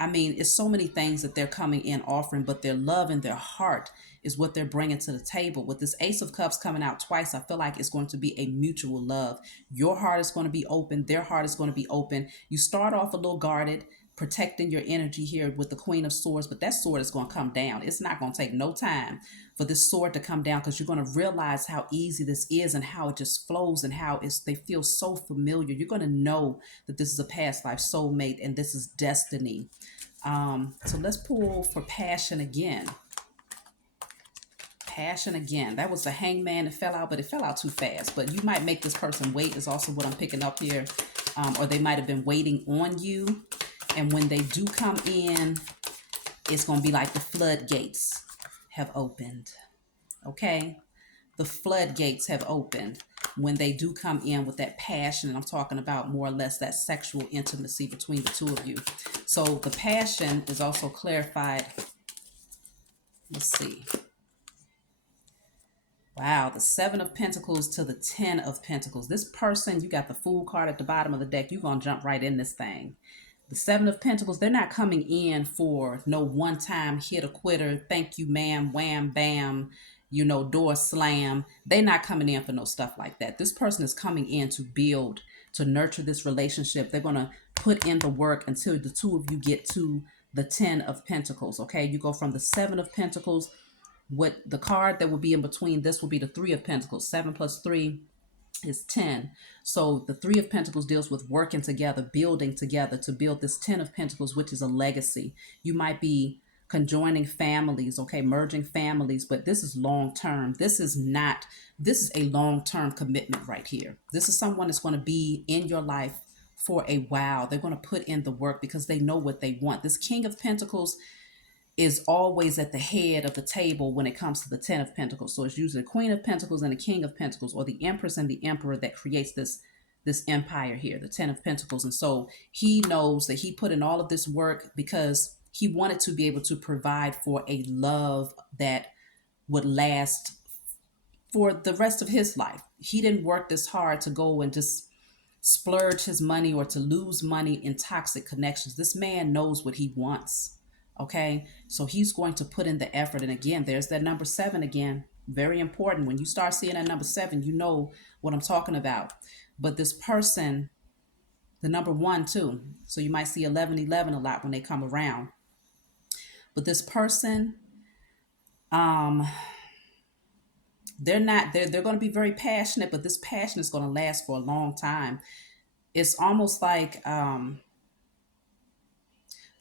I mean, it's so many things that they're coming in offering, but their love and their heart is what they're bringing to the table. With this Ace of Cups coming out twice, I feel like it's going to be a mutual love. Your heart is going to be open, their heart is going to be open. You start off a little guarded, protecting your energy here with the Queen of Swords, but that sword is going to come down. It's not going to take no time for this sword to come down, because you're going to realize how easy this is and how it just flows and how they feel so familiar. You're going to know that this is a past life soulmate and this is destiny. So let's pull for passion again. Passion again. That was the Hangman that fell out, but it fell out too fast. But you might make this person wait is also what I'm picking up here. Or they might have been waiting on you. And when they do come in, it's going to be like the floodgates have opened. Okay? The floodgates have opened when they do come in with that passion. And I'm talking about more or less that sexual intimacy between the two of you. So the passion is also clarified. Let's see. Wow, the 7 of Pentacles to the 10 of Pentacles. This person, you got the Fool card at the bottom of the deck. You're going to jump right in this thing. The 7 of Pentacles, they're not coming in for no one-time hit or quitter. Thank you, ma'am, wham, bam, door slam. They're not coming in for no stuff like that. This person is coming in to build, to nurture this relationship. They're going to put in the work until the two of you get to the 10 of Pentacles, okay? You go from the 7 of Pentacles. What the card that will be in between this will be the 3 of Pentacles. 7 plus 3 is 10. So the 3 of Pentacles deals with working together, building together to build this 10 of Pentacles, which is a legacy. You might be conjoining families, okay, merging families, but this is long term. This is a long-term commitment right here. This is someone that's going to be in your life for a while. They're going to put in the work because they know what they want. This King of Pentacles is always at the head of the table when it comes to the 10 of Pentacles. So it's usually the Queen of Pentacles and the King of Pentacles, or the Empress and the Emperor, that creates this empire here, the 10 of Pentacles. And so he knows that he put in all of this work because he wanted to be able to provide for a love that would last for the rest of his life. He didn't work this hard to go and just splurge his money or to lose money in toxic connections. This man knows what he wants. Okay, so he's going to put in the effort. And again, there's that number 7 again. Very important. When you start seeing that number 7, you know what I'm talking about. But this person, the number 1 too. So you might see 1111 a lot when they come around. But this person, they're going to be very passionate, but this passion is going to last for a long time. It's almost like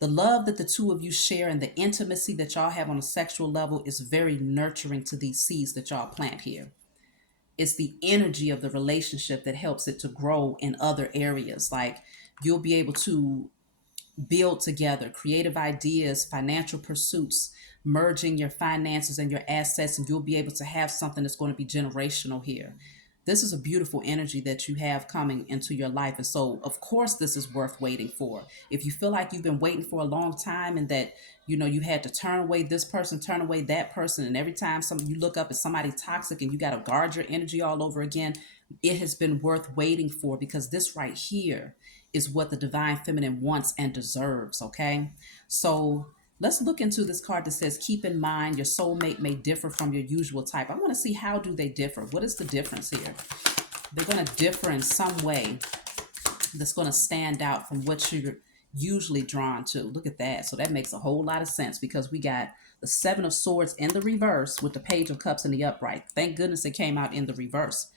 the love that the two of you share and the intimacy that y'all have on a sexual level is very nurturing to these seeds that y'all plant here. It's the energy of the relationship that helps it to grow in other areas. Like, you'll be able to build together creative ideas, financial pursuits, merging your finances and your assets, and you'll be able to have something that's going to be generational here. This is a beautiful energy that you have coming into your life. And so, of course, this is worth waiting for. If you feel like you've been waiting for a long time and that, you had to turn away this person, turn away that person, and every time you look up at somebody toxic and you got to guard your energy all over again, it has been worth waiting for, because this right here is what the divine feminine wants and deserves, okay? So let's look into this card that says, keep in mind your soulmate may differ from your usual type. I want to see, how do they differ? What is the difference here? They're going to differ in some way that's going to stand out from what you're usually drawn to. Look at that. So that makes a whole lot of sense, because we got the 7 of Swords in the reverse with the Page of Cups in the upright. Thank goodness it came out in the reverse.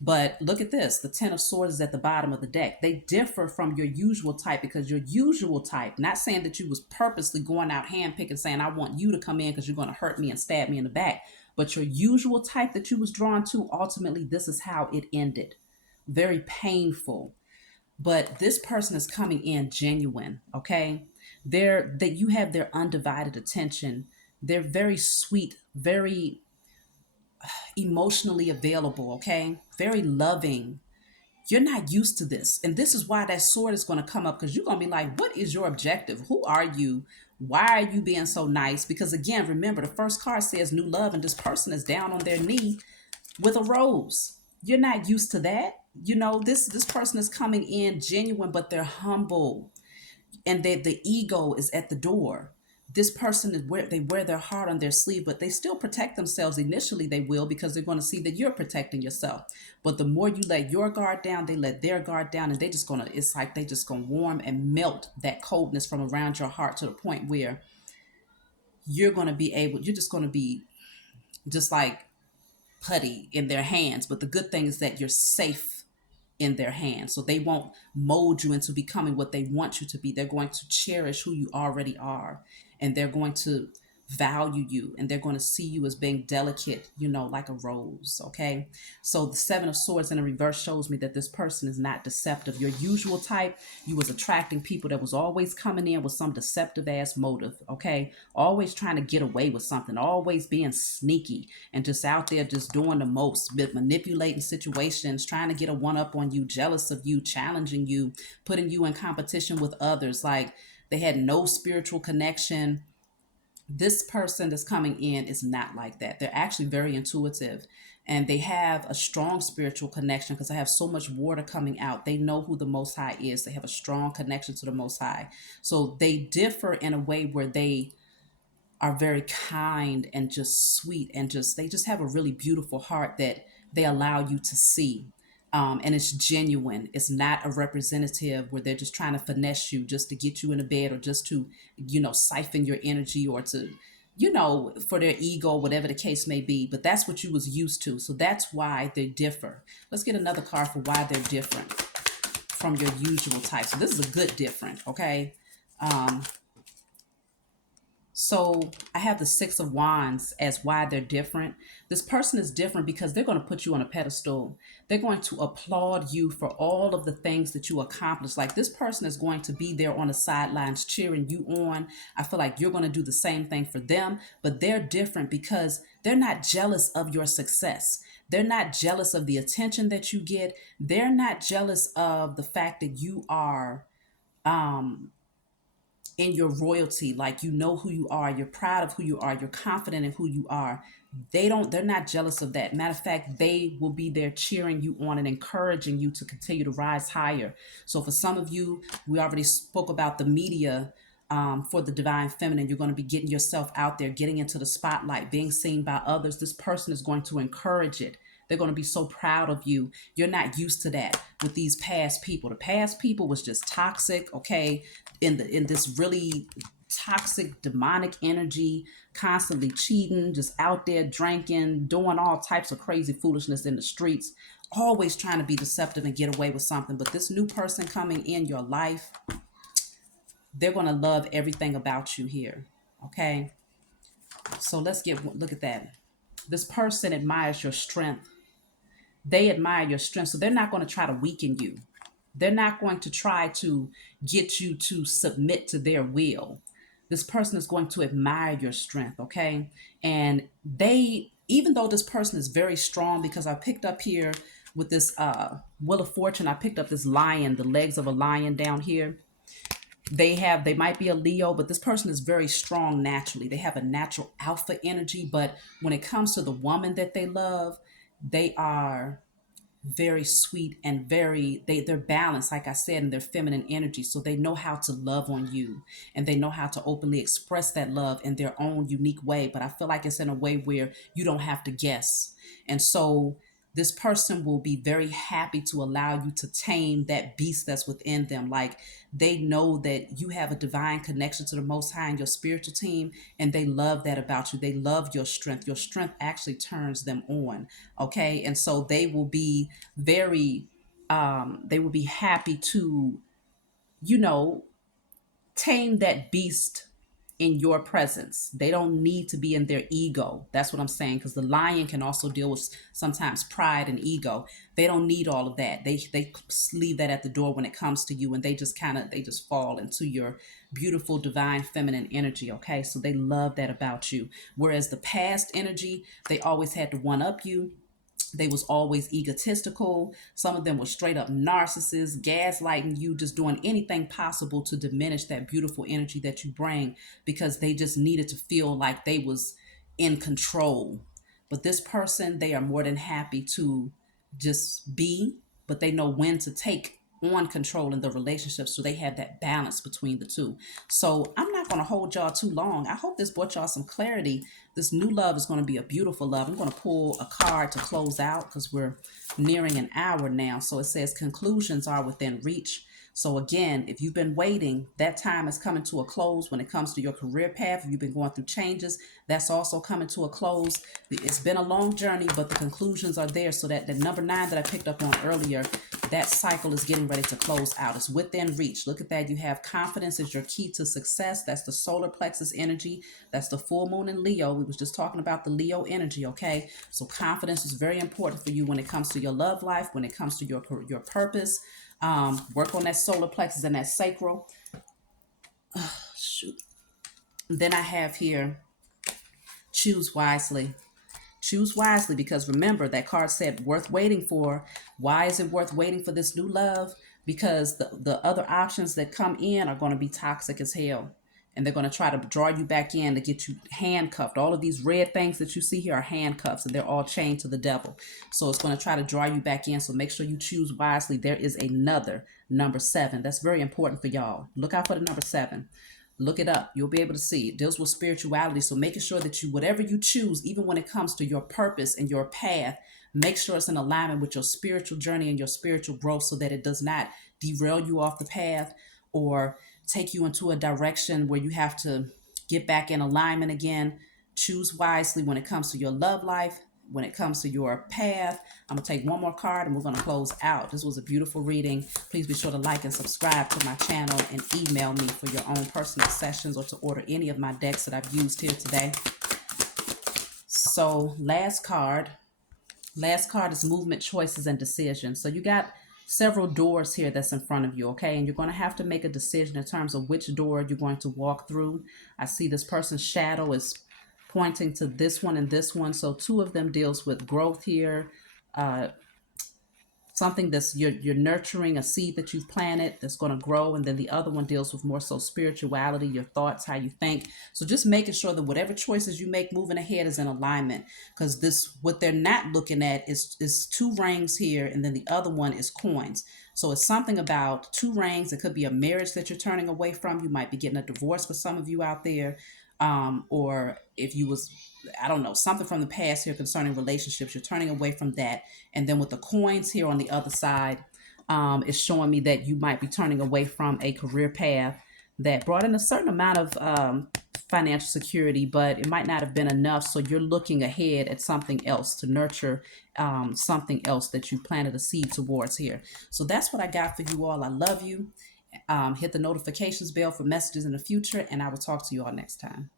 But look at this. The 10 of Swords is at the bottom of the deck. They differ from your usual type, because your usual type, not saying that you was purposely going out handpicking saying, I want you to come in because you're going to hurt me and stab me in the back. But your usual type that you was drawn to, ultimately, this is how it ended. Very painful. But this person is coming in genuine, okay? That you have their undivided attention. They're very sweet, very emotionally available, okay? Very loving. You're not used to this. And this is why that sword is going to come up, because you're going to be like, what is your objective? Who are you? Why are you being so nice? Because again, remember, the first card says new love, and this person is down on their knee with a rose. You're not used to that. This person is coming in genuine, but they're humble. and the ego is at the door. This person is where they wear their heart on their sleeve, but they still protect themselves. Initially they will, because they're going to see that you're protecting yourself. But the more you let your guard down, they let their guard down, and they just gonna, it's like they just gonna warm and melt that coldness from around your heart to the point where you're just gonna be just like putty in their hands. But the good thing is that you're safe in their hands. So they won't mold you into becoming what they want you to be. They're going to cherish who you already are. And they're going to value you, and they're going to see you as being delicate, like a rose. Okay. So the Seven of Swords in the reverse shows me that this person is not deceptive. Your usual type, you was attracting people that was always coming in with some deceptive ass motive. Okay. Always trying to get away with something, always being sneaky and just out there just doing the most, manipulating situations, trying to get a one up on you, jealous of you, challenging you, putting you in competition with others. Like they had no spiritual connection. This person that's coming in is not like that. They're actually very intuitive, and they have a strong spiritual connection because I have so much water coming out. They know who the Most High is. They have a strong connection to the Most High. So they differ in a way where they are very kind and just sweet, and just they just have a really beautiful heart that they allow you to see. And it's genuine. It's not a representative where they're just trying to finesse you just to get you in a bed, or just to siphon your energy, or to for their ego, whatever the case may be. But that's what you was used to, so that's why they differ. Let's get another card for why they're different from your usual type. So this is a good different. Okay. So I have the Six of Wands as why they're different. This person is different because they're going to put you on a pedestal. They're going to applaud you for all of the things that you accomplish. Like this person is going to be there on the sidelines cheering you on. I feel like you're going to do the same thing for them, but they're different because they're not jealous of your success. They're not jealous of the attention that you get. They're not jealous of the fact that you are in your royalty. Like you know who you are, you're proud of who you are, you're confident in who you are. They're not jealous of that. Matter of fact, they will be there cheering you on and encouraging you to continue to rise higher. So for some of you, we already spoke about the media. For the divine feminine, you're going to be getting yourself out there, getting into the spotlight, being seen by others. This person is going to encourage it. They're going to be so proud of you. You're not used to that with these past people. The past people was just toxic, okay? In this really toxic demonic energy, constantly cheating, just out there drinking, doing all types of crazy foolishness in the streets, always trying to be deceptive and get away with something. But this new person coming in your life, they're going to love everything about you here. Okay. So let's look at that. This person admires your strength. They admire your strength. So they're not going to try to weaken you. They're not going to try to get you to submit to their will. This person is going to admire your strength. Okay. And even though this person is very strong, because I picked up here with this Wheel of Fortune, I picked up this lion, the legs of a lion down here. They might be a Leo, but this person is very strong naturally. They have a natural alpha energy, but when it comes to the woman that they love, they are very sweet and they're balanced, like I said, in their feminine energy. So they know how to love on you, and they know how to openly express that love in their own unique way. But I feel like it's in a way where you don't have to guess. And so this person will be very happy to allow you to tame that beast that's within them. Like they know that you have a divine connection to the Most High and your spiritual team, and they love that about you. They love your strength. Your strength actually turns them on. Okay. And so they will be they will be happy to, you know, tame that beast in your presence. They don't need to be in their ego. That's what I'm saying. Because the lion can also deal with sometimes pride and ego. They don't need all of that. They leave that at the door when it comes to you, and they just fall into your beautiful divine feminine energy. Okay, so they love that about you. Whereas the past energy, they always had to one up you. They was always egotistical. Some of them were straight up narcissists, gaslighting you, just doing anything possible to diminish that beautiful energy that you bring, because they just needed to feel like they was in control. But this person, they are more than happy to just be, but they know when to take on controlling the relationship so they have that balance between the two. So I'm not going to hold y'all too long. I hope this brought y'all some clarity. This new love is going to be a beautiful love. I'm going to pull a card to close out because we're nearing an hour now. So it says conclusions are within reach. So again, if you've been waiting, that time is coming to a close when it comes to your career path. If you've been going through changes, that's also coming to a close. It's been a long journey, but the conclusions are there. So that the number 9 that I picked up on earlier, that cycle is getting ready to close out. It's within reach. Look at that. You have confidence is your key to success. That's the solar plexus energy. That's the full moon in Leo. We was just talking about the Leo energy, okay? So confidence is very important for you when it comes to your love life, when it comes to your purpose. Work on that solar plexus and that sacral. Shoot. Then I have here, choose wisely. Choose wisely, because remember that card said worth waiting for. Why is it worth waiting for this new love? Because the other options that come in are going to be toxic as hell. And they're going to try to draw you back in to get you handcuffed. All of these red things that you see here are handcuffs, and they're all chained to the devil. So it's going to try to draw you back in. So make sure you choose wisely. There is another number 7. That's very important for y'all. Look out for the number 7. Look it up. You'll be able to see. It deals with spirituality. So making sure that you, whatever you choose, even when it comes to your purpose and your path, make sure it's in alignment with your spiritual journey and your spiritual growth so that it does not derail you off the path or take you into a direction where you have to get back in alignment again. Choose wisely when it comes to your love life, when it comes to your path. I'm going to take one more card and we're going to close out. This was a beautiful reading. Please be sure to like and subscribe to my channel and email me for your own personal sessions or to order any of my decks that I've used here today. So last card is movement, choices, and decisions. So you got several doors here that's in front of you, okay? And you're going to have to make a decision in terms of which door you're going to walk through. I see this person's shadow is pointing to this one and this one. So 2 of them deals with growth here. Something that's you're nurturing a seed that you've planted that's going to grow, and then the other one deals with more so spirituality, your thoughts, how you think. So just making sure that whatever choices you make moving ahead is in alignment, because this, what they're not looking at is 2 rings here, and then the other one is coins. So it's something about 2 rings. It could be a marriage that you're turning away from. You might be getting a divorce for some of you out there. Or if you was, I don't know, something from the past here concerning relationships, you're turning away from that. And then with the coins here on the other side, it's showing me that you might be turning away from a career path that brought in a certain amount of financial security, but it might not have been enough. So you're looking ahead at something else to nurture something else that you planted a seed towards here. So that's what I got for you all. I love you. Hit the notifications bell for messages in the future, and I will talk to you all next time.